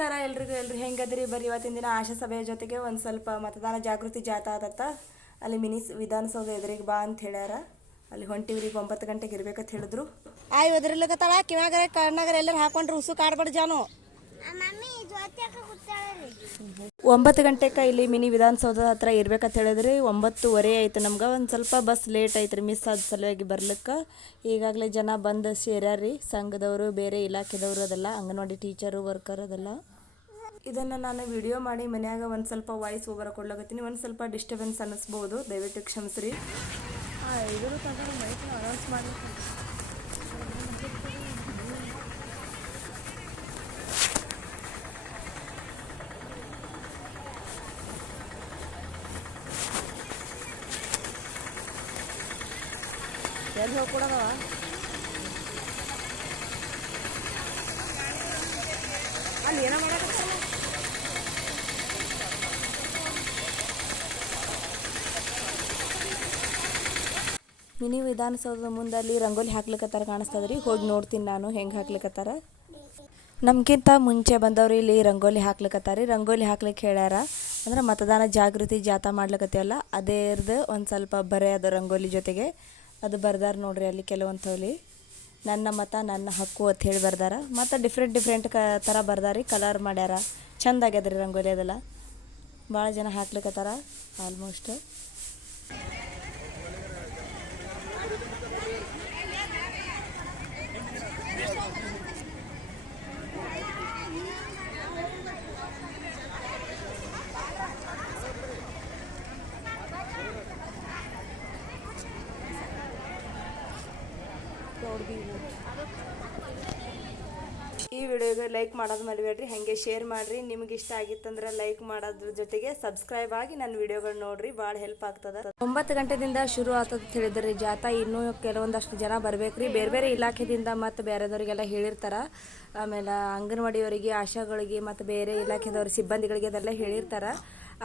ನಮಸ್ಕಾರ ಎಲ್ರಿಗೂ, ಎಲ್ರು ಹೆಂಗದ್ರಿ? ಬರ್ರಿ ಇವತ್ತಿನ ದಿನ ಆಶಾ ಸಭೆಯ ಜೊತೆಗೆ ಒಂದು ಸ್ವಲ್ಪ ಮತದಾನ ಜಾಗೃತಿ ಜಾಥಾ ಆದತ್ತ ಅಲ್ಲಿ ಮಿನಿ ವಿಧಾನಸೌಧ ಎದುರಿಗೆ ಬಾ ಅಂತ ಹೇಳ್ಯಾರ. ಅಲ್ಲಿ ಹೊಂಟಿವ್ರಿ, ಈಗ ಒಂಬತ್ತು ಗಂಟೆಗೆ ಇರ್ಬೇಕಂತ ಹೇಳಿದ್ರು. ಆಯ್ ಒದ್ರಿಲ್ಲಕತ್ತಾಳ ಕಿವಾಗರ ಕಣ್ಣಾಗರ ಎಲ್ಲರೂ ಹಾಕೊಂಡ್ರು, ಉಸು ಕಾಡ್ಬಾರ್ದು ಜಾನು. ಒಂಬತ್ತು ಗಂಟೆಗೆ ಇಲ್ಲಿ ಮಿನಿ ವಿಧಾನಸೌಧ ಹತ್ರ ಇರ್ಬೇಕಂತ ಹೇಳಿದ್ರಿ. ಒಂಬತ್ತುವರೆ ಆಯ್ತು ನಮ್ಗೆ. ಒಂದು ಸ್ವಲ್ಪ ಬಸ್ ಲೇಟ್ ಐತ್ರಿ ಮಿಸ್ ಆದ ಸಲುವಾಗಿ ಬರ್ಲಿಕ್ಕೆ. ಈಗಾಗಲೇ ಜನ ಬಂದು ಸೇರ್ಯಾರಿ. ಸಂಘದವರು, ಬೇರೆ ಇಲಾಖೆದವರು ಅದೆಲ್ಲ, ಅಂಗನವಾಡಿ ಟೀಚರು ವರ್ಕರ್ ಅದೆಲ್ಲ. ಇದನ್ನು ನಾನು ವಿಡಿಯೋ ಮಾಡಿ ಮನ್ಯಾಗ ಒಂದು ಸ್ವಲ್ಪ ವಾಯ್ಸ್ ಓವರ್ ಕೊಡ್ಲಾಕತ್ತೀನಿ ಒಂದು ಸ್ವಲ್ಪ ಡಿಸ್ಟರ್ಬೆನ್ಸ್ ಅನ್ನಿಸ್ಬೋದು. ದಯವಿಟ್ಟು ಕ್ಷಮಿಸ್ರಿ. ಎಲ್ಲಿ ಹೋಗ್ಕೊಡದವ ಅಲ್ಲಿ ಮಿನಿ ವಿಧಾನಸೌಧದ ಮುಂದೆ ಅಲ್ಲಿ ರಂಗೋಲಿ ಹಾಕ್ಲಿಕತ್ತಾರ ಕಾಣಿಸ್ತದ್ರಿ. ಹೋಗಿ ನೋಡ್ತೀನಿ ನಾನು ಹೆಂಗೆ ಹಾಕ್ಲಿಕ್ಕತ್ತಾರ ನಮ್ಗಿಂತ ಮುಂಚೆ ಬಂದವರು ಇಲ್ಲಿ ರಂಗೋಲಿ ಹಾಕ್ಲಿಕತ್ತಾರಿ. ರಂಗೋಲಿ ಹಾಕ್ಲಿಕ್ಕೆ ಹೇಳ್ಯಾರ. ಅಂದ್ರೆ ಮತದಾನ ಜಾಗೃತಿ ಜಾಥಾ ಮಾಡ್ಲಿಕತ್ತೀವಲ್ಲ ಅದೇರ್ದು ಒಂದು ಸ್ವಲ್ಪ ಬರೆ ಅದು ರಂಗೋಲಿ ಜೊತೆಗೆ. ಅದು ಬರ್ದಾರ ನೋಡ್ರಿ ಅಲ್ಲಿ ಕೆಲವೊಂದು ತೊಲಿ ನನ್ನ ಮತ ನನ್ನ ಹಕ್ಕು ಅಂತ ಹೇಳಿ ಬರ್ದಾರ. ಮತ್ತು ಡಿಫ್ರೆಂಟ್ ಡಿಫ್ರೆಂಟ್ ಕ ಥರ ಬರ್ದಾರಿ ಕಲರ್ ಮಾಡ್ಯಾರ. ಚಂದ ಆಗ್ಯದ್ರಿ ರಂಗೋಲಿ ಅದೆಲ್ಲ. ಭಾಳ ಜನ ಹಾಕ್ಲಿಕತ್ತಾರ ಆಲ್ಮೋಸ್ಟ್ ಈ ವಿಡಿಯೋಗೆ ಲೈಕ್ ಮಾಡೋದು ಮರಿಬೇಡ್ರಿ, ಹಾಗೆ ಶೇರ್ ಮಾಡಿರಿ. ನಿಮ್ಗೆ ಇಷ್ಟ ಆಗಿತ್ತಂದ್ರೆ ಲೈಕ್ ಮಾಡೋದ್ರ ಜೊತೆಗೆ ಸಬ್ಸ್ಕ್ರೈಬ್ ಆಗಿ ನನ್ನ ವಿಡಿಯೋಗಳು ನೋಡ್ರಿ, ಭಾಳ ಹೆಲ್ಪ್ ಆಗ್ತದ. ಒಂಬತ್ತು ಗಂಟೆದಿಂದ ಶುರು ಆಗ್ತದ ಹೇಳಿದ್ರಿ ಜಾಥಾ ಇನ್ನೂ ಕೆಲವೊಂದಷ್ಟು ಜನ ಬರ್ಬೇಕ್ರಿ. ಬೇರೆ ಬೇರೆ ಇಲಾಖೆದಿಂದ ಮತ್ತು ಬೇರೆದವ್ರಿಗೆಲ್ಲ ಹೇಳಿರ್ತಾರ. ಆಮೇಲೆ ಅಂಗನವಾಡಿಯವರಿಗೆ, ಆಶಾಗಳಿಗೆ ಮತ್ತು ಬೇರೆ ಇಲಾಖೆದವ್ರ ಸಿಬ್ಬಂದಿಗಳಿಗೆ ಅದೆಲ್ಲ ಹೇಳಿರ್ತಾರ.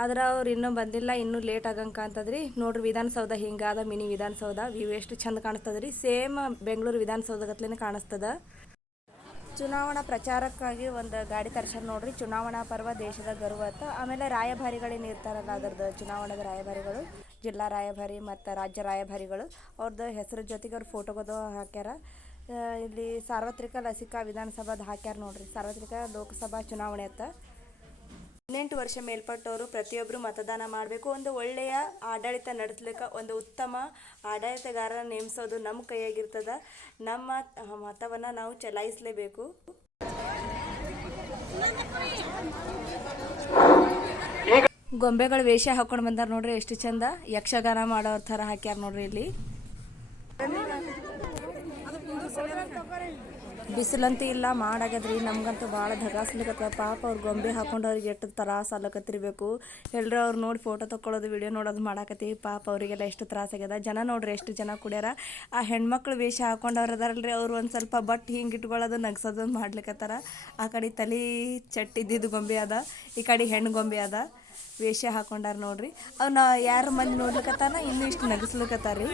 ಆದ್ರೆ ಅವ್ರು ಇನ್ನೂ ಬಂದಿಲ್ಲ, ಇನ್ನೂ ಲೇಟ್ ಆಗಂಗೆ ಅಂತದ್ರಿ ನೋಡ್ರಿ ವಿಧಾನಸೌಧ ಹಿಂಗಾದ ಮಿನಿ ವಿಧಾನಸೌಧ. ವ್ಯೂ ಎಷ್ಟು ಚಂದ ಕಾಣಿಸ್ತದ್ರಿ ಸೇಮ್ ಬೆಂಗಳೂರು ವಿಧಾನಸೌಧ ಗತ್ಲೆನೇ ಕಾಣಿಸ್ತದ. ಚುನಾವಣಾ ಪ್ರಚಾರಕ್ಕಾಗಿ ಒಂದು ಗಾಡಿ ತರ್ಸ್ಯಾರ ನೋಡ್ರಿ. ಚುನಾವಣಾ ಪರ್ವ ದೇಶದ ಗರ್ವ ಅಂತ. ಆಮೇಲೆ ರಾಯಭಾರಿಗಳೇನು ಇರ್ತಾರಲ್ಲ ಅದರದ್ದು ಚುನಾವಣಾದ ರಾಯಭಾರಿಗಳು, ಜಿಲ್ಲಾ ರಾಯಭಾರಿ ಮತ್ತು ರಾಜ್ಯ ರಾಯಭಾರಿಗಳು. ಅವ್ರದ್ದು ಹೆಸರು ಜೊತೆಗೆ ಅವ್ರ ಫೋಟೋಗದು ಹಾಕ್ಯಾರ. ಇಲ್ಲಿ ಸಾರ್ವತ್ರಿಕ ಲಸಿಕಾ ವಿಧಾನಸಭಾದ ಹಾಕ್ಯಾರ ನೋಡ್ರಿ. ಸಾರ್ವತ್ರಿಕ ಲೋಕಸಭಾ ಚುನಾವಣೆ ಅಂತ ಹದಿನೆಂಟು ವರ್ಷ ಮೇಲ್ಪಟ್ಟವರು ಪ್ರತಿಯೊಬ್ಬರು ಮತದಾನ ಮಾಡಬೇಕು. ಒಂದು ಒಳ್ಳೆಯ ಆಡಳಿತ ನಡೆಸ್ಲಿಕ್ಕೆ ಒಂದು ಉತ್ತಮ ಆಡಳಿತಗಾರನ ನೇಮಿಸೋದು ನಮ್ಮ ಕೈಯಾಗಿರ್ತದ. ನಮ್ಮ ಮತವನ್ನು ನಾವು ಚಲಾಯಿಸಲೇಬೇಕು. ಗೊಂಬೆಗಳು ವೇಷ ಹಾಕೊಂಡು ಬಂದಾರ ನೋಡ್ರಿ, ಎಷ್ಟು ಚಂದ. ಯಕ್ಷಗಾನ ಮಾಡೋ ಥರ ಹಾಕ್ಯಾರ ನೋಡ್ರಿ ಇಲ್ಲಿ. ಬಿಸಿಲಂತೂ ಇಲ್ಲ, ಮಾಡಾಗ್ಯದ್ರಿ. ನಮ್ಗಂತೂ ಭಾಳ ಧಗಾಸ್ಲಿಕತ್ತ ಪಾಪ ಅವ್ರು ಗೊಂಬೆ ಹಾಕೊಂಡು ಅವ್ರಿಗೆ ಎಷ್ಟು ತ್ರಾಸ ಅಲ್ಲಕತ್ತಿರ್ಬೇಕು ಎಲ್ಲರೂ ಅವ್ರು ನೋಡಿ ಫೋಟೋ ತೊಗೊಳೋದು ವಿಡಿಯೋ ನೋಡೋದು ಮಾಡಾಕತ್ತೀವಿ. ಪಾಪ ಅವರಿಗೆಲ್ಲ ಎಷ್ಟು ತ್ರಾಸ ಆಗ್ಯದ. ಜನ ನೋಡ್ರಿ ಎಷ್ಟು ಜನ ಕುಡ್ಯಾರ. ಆ ಹೆಣ್ಮಕ್ಳು ವೇಷ ಹಾಕೊಂಡವ್ರು ಅದಾರಲ್ರಿ. ಅವ್ರು ಒಂದು ಸ್ವಲ್ಪ ಬಟ್ ಹಿಂಗೆ ಇಟ್ಕೊಳ್ಳೋದು, ನಗ್ಸೋದು ಮಾಡ್ಲಿಕ್ಕತ್ತಾರ ಆ ಕಡೆ ತಲೆ ಚಟ್ಟಿದ್ದಿದ್ದು ಗೊಂಬೆ ಅದ. ಈ ಕಡೆ ಹೆಣ್ಣು ಗೊಂಬೆ ಅದ. ವೇಷ ಹಾಕೊಂಡಾರ ನೋಡ್ರಿ. ಅವ್ನ ಯಾರು ಮಂದಿ ನೋಡ್ಲಿಕ್ಕತ್ತಾನ ಇನ್ನು ಇಷ್ಟು ನಗಸ್ಲಿಕ್ಕತ್ತಾರ ರೀ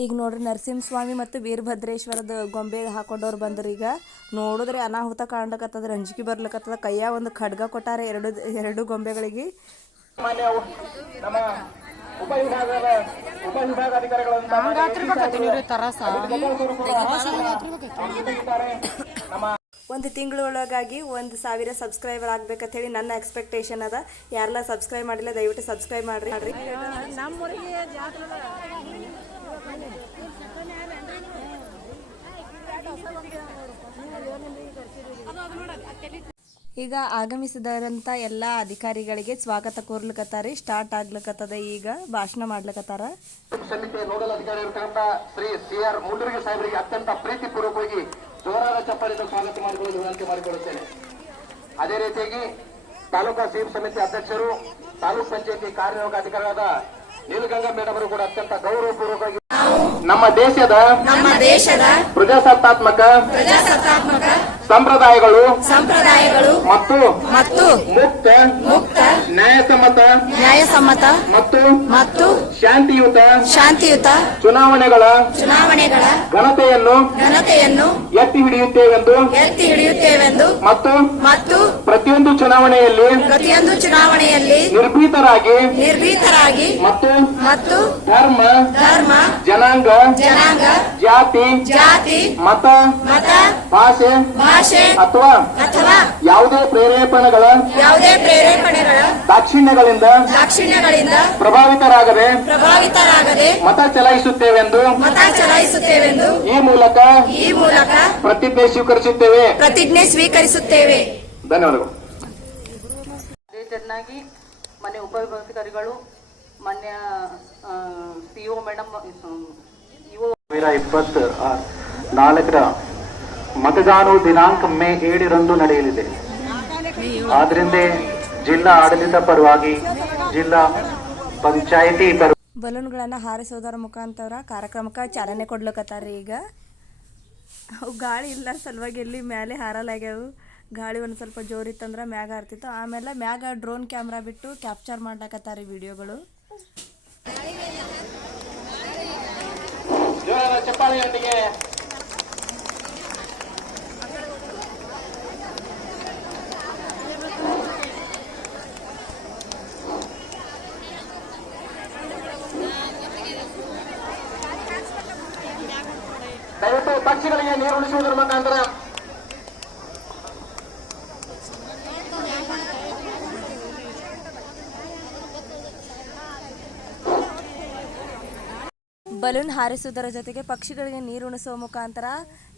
ಈಗ ನೋಡ್ರಿ ನರಸಿಂಹಸ್ವಾಮಿ ಮತ್ತು ವೀರಭದ್ರೇಶ್ವರದ ಗೊಂಬೆ ಹಾಕೊಂಡವ್ರು ಬಂದ್ರು ಈಗ. ನೋಡಿದ್ರೆ ಅನಾಹುತ ಕಾಣ್ಲಕತ್ತದ ಅಂಜಿಕೆ ಬರ್ಲಕತ್ತದ ಕೈಯ ಒಂದು ಖಡ್ಗ ಕೊಟ್ಟಾರೆ ಎರಡು ಎರಡು ಗೊಂಬೆಗಳಿಗೆ. ಉಪವಿಭಾಗದ ತಿಂಗಳ ಒಳಗಾಗಿ ಒಂದು ತಿಂಗಳೊಳಗಾಗಿ ಒಂದು ಸಾವಿರ ಸಬ್ಸ್ಕ್ರೈಬರ್ ಆಗ್ಬೇಕಂತ ಹೇಳಿ ನನ್ನ ಎಕ್ಸ್ಪೆಕ್ಟೇಷನ್ ಅದ. ಯಾರೆಲ್ಲ ಸಬ್ಸ್ಕ್ರೈಬ್ ಮಾಡಿಲ್ಲ ದಯವಿಟ್ಟು ಸಬ್ಸ್ಕ್ರೈಬ್ ಮಾಡ್ರಿ. ಈಗ ಆಗಮಿಸಿದರಂತ ಎಲ್ಲ ಅಧಿಕಾರಿಗಳಿಗೆ ಸ್ವಾಗತ ಕೋರ್ಲಿಕತ್ತಾರಿ. ಸ್ಟಾರ್ಟ್ ಆಗ್ಲಿಕತ್ತದ ಈಗ. ಭಾಷಣ ಮಾಡ್ಲಿಕತ್ತಾರ. ಸಮಿತಿಯ ನೋಡಲ್ ಅಧಿಕಾರಿ ಇರತಕ್ಕಂತ ಶ್ರೀ ಸಿ ಆರ್ ಮುಂಡರಿಗೆ ಸಾಹೇಬರಿಗೆ ಅತ್ಯಂತ ಪ್ರೀತಿಪೂರ್ವಕವಾಗಿ ಜೋರಾದ ಚಪ್ಪಾಳಿಂದ ಸ್ವಾಗತ ಮಾಡಿಕೊಳ್ಳಲು ವಿನಂತಿ ಮಾಡಿಕೊಳ್ಳುತ್ತೇನೆ. ಅದೇ ರೀತಿಯಾಗಿ ತಾಲೂಕಾ ಸ್ವೀಪ್ ಸಮಿತಿ ಅಧ್ಯಕ್ಷರು ತಾಲೂಕ್ ಪಂಚಾಯತಿ ಕಾರ್ಯನಿರ್ವಾಹಕ ಅಧಿಕಾರಿಯಾದ ನೀಲಗಂಗಾ ಮೇಡಮ್ ಅವರು ಕೂಡ ಅತ್ಯಂತ ಗೌರವಪೂರ್ವಕವಾಗಿ ನಮ್ಮ ದೇಶದ ನಮ್ಮ ದೇಶದ ಪ್ರಜಾಸತ್ತಾತ್ಮಕ ಪ್ರಜಾಸತ್ತಾತ್ಮಕ ಸಂಪ್ರದಾಯಗಳು ಸಂಪ್ರದಾಯಗಳು ಮತ್ತು ಮತ್ತು ಮುಕ್ತ ಮುಕ್ತ ನ್ಯಾಯಸಮ್ಮತ ನ್ಯಾಯಸಮ್ಮತ ಮತ್ತು ಮತ್ತು ಶಾಂತಿಯುತ ಶಾಂತಿಯುತ ಚುನಾವಣೆಗಳ ಚುನಾವಣೆಗಳ ಘನತೆಯನ್ನು ಘನತೆಯನ್ನು ಎತ್ತಿ ಹಿಡಿಯುತ್ತೇವೆಂದು ಎತ್ತಿ ಹಿಡಿಯುತ್ತೇವೆಂದು ಮತ್ತು ಮತ್ತು ಪ್ರತಿಯೊಂದು ಚುನಾವಣೆಯಲ್ಲಿ ಪ್ರತಿಯೊಂದು ಚುನಾವಣೆಯಲ್ಲಿ ನಿರ್ಭೀತರಾಗಿ ನಿರ್ಭೀತರಾಗಿ ಮತ್ತು ಮತ್ತು ಧರ್ಮ ಧರ್ಮ ಜನಾಂಗ ಜನಾಂಗ ಜಾತಿ ಜಾತಿ ಮತ ಮತ ಭಾಷೆ ಭಾಷೆ ಅಥವಾ ಅಥವಾ ಯಾವುದೇ ಪ್ರೇರೇಪಣೆಗಳ ಯಾವುದೇ ಪ್ರೇರೇಪಣೆಗಳ ದಾಕ್ಷಿಣ್ಯಗಳಿಂದ ದಾಕ್ಷಿಣ್ಯಗಳಿಂದ ಪ್ರಭಾವಿತರಾಗದೆ ಪ್ರಭಾವಿತರಾಗದೆ ಮತ ಚಲಾಯಿಸುತ್ತೇವೆಂದು ಮತ ಚಲಾಯಿಸುತ್ತೇವೆಂದು ಈ ಮೂಲಕ ಈ ಮೂಲಕ ಪ್ರತಿಜ್ಞೆ ಸ್ವೀಕರಿಸುತ್ತೇವೆ. ಪ್ರತಿಜ್ಞೆ ಸ್ವೀಕರಿಸುತ್ತೇವೆ. ಧನ್ಯವಾದಗಳು. ಅದೇ ಚೆನ್ನಾಗಿ ಮನೆ ಉಪವಿಭಾಗಾಧಿಕಾರಿಗಳು ಮಾನ್ಯ ಸಿಒ ಮೇಡಮ್ ಸಾವಿರ ಇಪ್ಪತ್ತ ನಾಲ್ಕರ ಮತದಾನವು ದಿನಾಂಕ ಮೇ ಏಳರಂದು ನಡೆಯಲಿದೆ. ಆದ್ರಿಂದ ಜಿಲ್ಲಾ ಆಡಳಿತ ಪರವಾಗಿ ಜಿಲ್ಲಾ ಪಂಚಾಯಿತಿ ಪರ ಬಲೂನ್ಗಳನ್ನು ಹಾರಿಸೋದರ ಮುಖಾಂತರ ಕಾರ್ಯಕ್ರಮಕ್ಕೆ ಚಾಲನೆ ಕೊಡ್ಲಕತ್ತಾರ ಈಗ. ಅವು ಗಾಳಿ ಇಲ್ಲ ಸಲುವಾಗಿ ಎಲ್ಲಿ ಮ್ಯಾಲೆ ಹಾರಲಾಗ್ಯಾವು. ಗಾಳಿ ಒಂದು ಸ್ವಲ್ಪ ಜೋರಿತ್ತಂದ್ರೆ ಮ್ಯಾಗ ಹಾರ್ತಿತ್ತು. ಆಮೇಲೆ ಮ್ಯಾಗ ಡ್ರೋನ್ ಕ್ಯಾಮ್ರಾ ಬಿಟ್ಟು ಕ್ಯಾಪ್ಚರ್ ಮಾಡ್ಲಕತ್ತಾರ ವಿಡಿಯೋಗಳು. ಚಪ್ಪಾಳೆಯೊಂದಿಗೆ ಪಕ್ಷಿಗಳಿಗೆ ನೀರು ಉಳಿಸುವುದರ ಮುಖಾಂತರ ಬಲೂನ್ ಹಾರಿಸುವುದರ ಜೊತೆಗೆ ಪಕ್ಷಿಗಳಿಗೆ ನೀರು ಉಣಿಸುವ ಮುಖಾಂತರ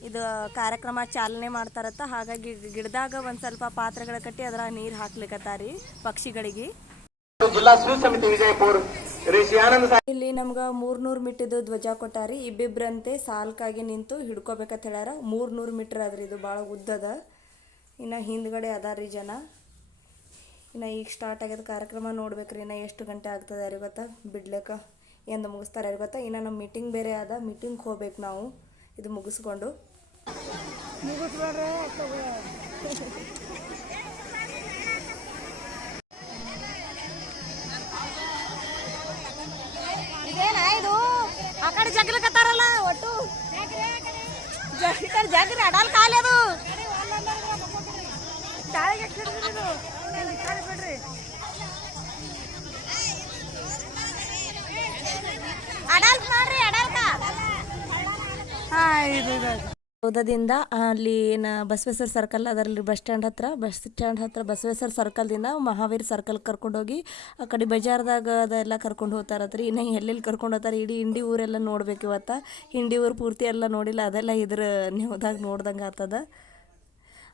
ಇದು ಕಾರ್ಯಕ್ರಮ ಚಾಲನೆ ಮಾಡ್ತಾರತ್ತ ಹಾಗಾಗಿ ಗಿಡದಾಗ ಒಂದ್ ಸ್ವಲ್ಪ ಪಾತ್ರೆಗಳ ಕಟ್ಟಿ ಅದರ ನೀರು ಹಾಕ್ಲಿಕತ್ತಾರಿ ಪಕ್ಷಿಗಳಿಗೆ. ಜಿಲ್ಲಾ ಸಮಿತಿ ವಿಜಯಪುರ. ಇಲ್ಲಿ ನಮ್ಗೆ ಮೂರ್ನೂರ್ ಮೀಟರ್ ಧ್ವಜ ಕೊಟ್ಟಾರಿ. ಇಬ್ಬಿಬ್ರಂತೆ ಸಾಲ್ಕಾಗಿ ನಿಂತು ಹಿಡ್ಕೋಬೇಕಂತ ಹೇಳ್ಯಾರ. ಮೂರ್ನೂರ್ ಮೀಟರ್ ಅದ್ರಿ ಇದು ಭಾಳ ಉದ್ದದ. ಇನ್ನು ಹಿಂದ್ಗಡೆ ಅದಾರಿ ಜನ. ಇನ್ನು ಈಗ ಸ್ಟಾರ್ಟ್ ಆಗ್ಯದ ಕಾರ್ಯಕ್ರಮ ನೋಡ್ಬೇಕ್ರಿ ಇನ್ನ ಎಷ್ಟು ಗಂಟೆ ಆಗ್ತದೆ ಯಾರಿಗೆ ಗೊತ್ತಾ? ಬಿಡ್ಲಿಕ್ಕೆ ಎಂದು ಮುಗಿಸ್ತಾರೆ ಯಾರಿಗೆ ಗೊತ್ತಾ? ಇನ್ನು ನಮ್ಮ ಮೀಟಿಂಗ್ ಬೇರೆ ಅದ ಮೀಟಿಂಗ್ ಹೋಗ್ಬೇಕು ನಾವು. ಇದು ಮುಗಿಸ್ಕೊಂಡು. ಜಗ್ಲಕತ್ತಾರಲ್ಲ ಒಟ್ಟು. ಜಗ್- ಈ ಕಡೆ ಜಗ್ರಿ ಅಡಲ್ ಖಾಲಿ ಅದು ತಾಳಿಗೆ ಎಷ್ಟ್ ಹಿಡ್ದಿರಿ ಇದು? ಇಲ್ಲಿ ಈ ಕಡೆ ಬಿಡ್ರಿ ಅಡಲ್ಟ್ ಮಾಡ್ರಿ ಅಡಲ್ಕ ಹಾ ಇದು ಇದು ಸೌಧದಿಂದ ಅಲ್ಲಿ ಏನು ಬಸವೇಶ್ವರ ಸರ್ಕಲ್ ಅದರಲ್ಲಿ ಬಸ್ ಸ್ಟ್ಯಾಂಡ್ ಹತ್ರ ಬಸ್ ಸ್ಟ್ಯಾಂಡ್ ಹತ್ರ ಬಸವೇಶ್ವರ ಸರ್ಕಲ್ದಿಂದ ಮಹಾವೀರ್ ಸರ್ಕಲ್ ಕರ್ಕೊಂಡೋಗಿ ಆ ಕಡೆ ಬಜಾರ್ದಾಗ ಅದೆಲ್ಲ ಕರ್ಕೊಂಡು ಹೋಗ್ತಾರತ್ರಿ. ಇನ್ನು ಎಲ್ಲೆಲ್ಲಿ ಕರ್ಕೊಂಡು ಹೋಗ್ತಾರೆ, ಇಡೀ ಹಿಂಡಿ ಊರೆಲ್ಲ ನೋಡ್ಬೇಕು ಇವತ್ತು. ಹಿಂಡಿ ಊರು ಪೂರ್ತಿ ಎಲ್ಲ ನೋಡಿಲ್ಲ, ಅದೆಲ್ಲ ಇದ್ರ ನೀವುದಾಗ ನೋಡ್ದಂಗೆ ಆಗ್ತದ.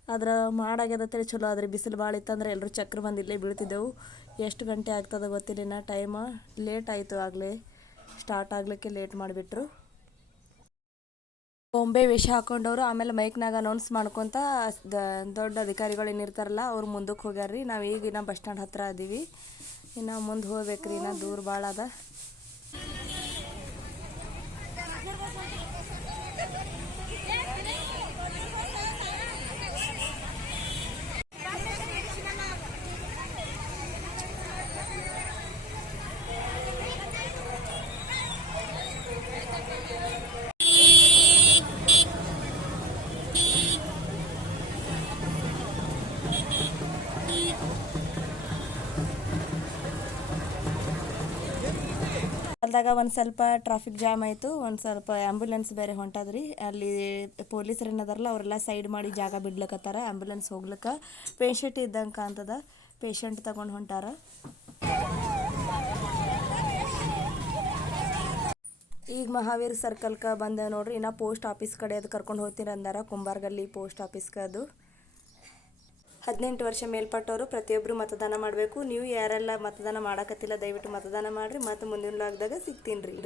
ಆದ್ರೆ ಮಾಡಾಗ್ಯದತ್ತೇಳಿ ಚಲೋ ಆದ್ರೆ, ಬಿಸಿಲು ಭಾಳ ಇತ್ತಂದ್ರೆ ಎಲ್ಲರೂ ಚಕ್ರ ಬಂದು ಇಲ್ಲೇ ಬೀಳ್ತಿದ್ದೆವು. ಎಷ್ಟು ಗಂಟೆ ಆಗ್ತದ ಗೊತ್ತಿಲ್ಲ ಟೈಮ ಲೇಟ್ ಆಯಿತು ಆಗಲೇ ಸ್ಟಾರ್ಟ್ ಆಗಲಿಕ್ಕೆ ಲೇಟ್ ಮಾಡಿಬಿಟ್ರು. ಬೊಂಬೆ ವೇಷ ಹಾಕೊಂಡವರು, ಆಮೇಲೆ ಮೈಕ್ನಾಗ ಅನೌನ್ಸ್ ಮಾಡ್ಕೊತ ದೊಡ್ಡ ಅಧಿಕಾರಿಗಳು ಏನಿರ್ತಾರಲ್ಲ, ಅವ್ರು ಮುಂದಕ್ಕೆ ಹೋಗ್ಯಾರ್ರಿ. ನಾವು ಈಗ ಬಸ್ ಸ್ಟ್ಯಾಂಡ್ ಹತ್ರ ಅದೀವಿ ಇನ್ನು ಮುಂದೆ ಹೋಗ್ಬೇಕ್ರಿ, ಇನ್ನು ದೂರ ಭಾಳ ಅದ. ಅಲ್ದಾಗ ಒಂದು ಸ್ವಲ್ಪ ಟ್ರಾಫಿಕ್ ಜಾಮ್ ಆಯಿತು, ಒಂದು ಸ್ವಲ್ಪ ಆ್ಯಂಬುಲೆನ್ಸ್ ಬೇರೆ ಹೊಂಟದ್ರಿ. ಅಲ್ಲಿ ಪೊಲೀಸರು ಏನದಾರಲ್ಲ, ಅವರೆಲ್ಲ ಸೈಡ್ ಮಾಡಿ ಜಾಗ ಬಿಡ್ಲಕತ್ತಾರ ಆ್ಯಂಬುಲೆನ್ಸ್ ಹೋಗ್ಲಿಕ್ಕೆ. ಪೇಷಂಟ್ ಇದ್ದಂಗೆ ಕಾಣ್ತದ ಪೇಷಂಟ್ ತಗೊಂಡು ಹೊಂಟಾರ. ಈಗ ಮಹಾವೀರ್ ಸರ್ಕಲ್ಗೆ ಬಂದೆ ನೋಡ್ರಿ, ಇನ್ನು ಪೋಸ್ಟ್ ಆಫೀಸ್ ಕಡೆ ಅದು ಕರ್ಕೊಂಡು ಹೋಗ್ತೀನಿ ಅಂದಾರ ಕುಂಬಾರ್ಗಲ್ಲಿ ಪೋಸ್ಟ್ ಆಫೀಸ್ಗೆ ಅದು. ಹದಿನೆಂಟು ವರ್ಷ ಮೇಲ್ಪಟ್ಟವರು ಪ್ರತಿಯೊಬ್ಬರು ಮತದಾನ ಮಾಡಬೇಕು. ನೀವು ಯಾರೆಲ್ಲ ಮತದಾನ ಮಾಡಕತ್ತಿಲ್ಲ, ದಯವಿಟ್ಟು ಮತದಾನ ಮಾಡಿರಿ. ಮತ್ತು ಮುಂದಿನ ಲಾಗ್ದಾಗ ಸಿಗ್ತೀನಿ ರೀ.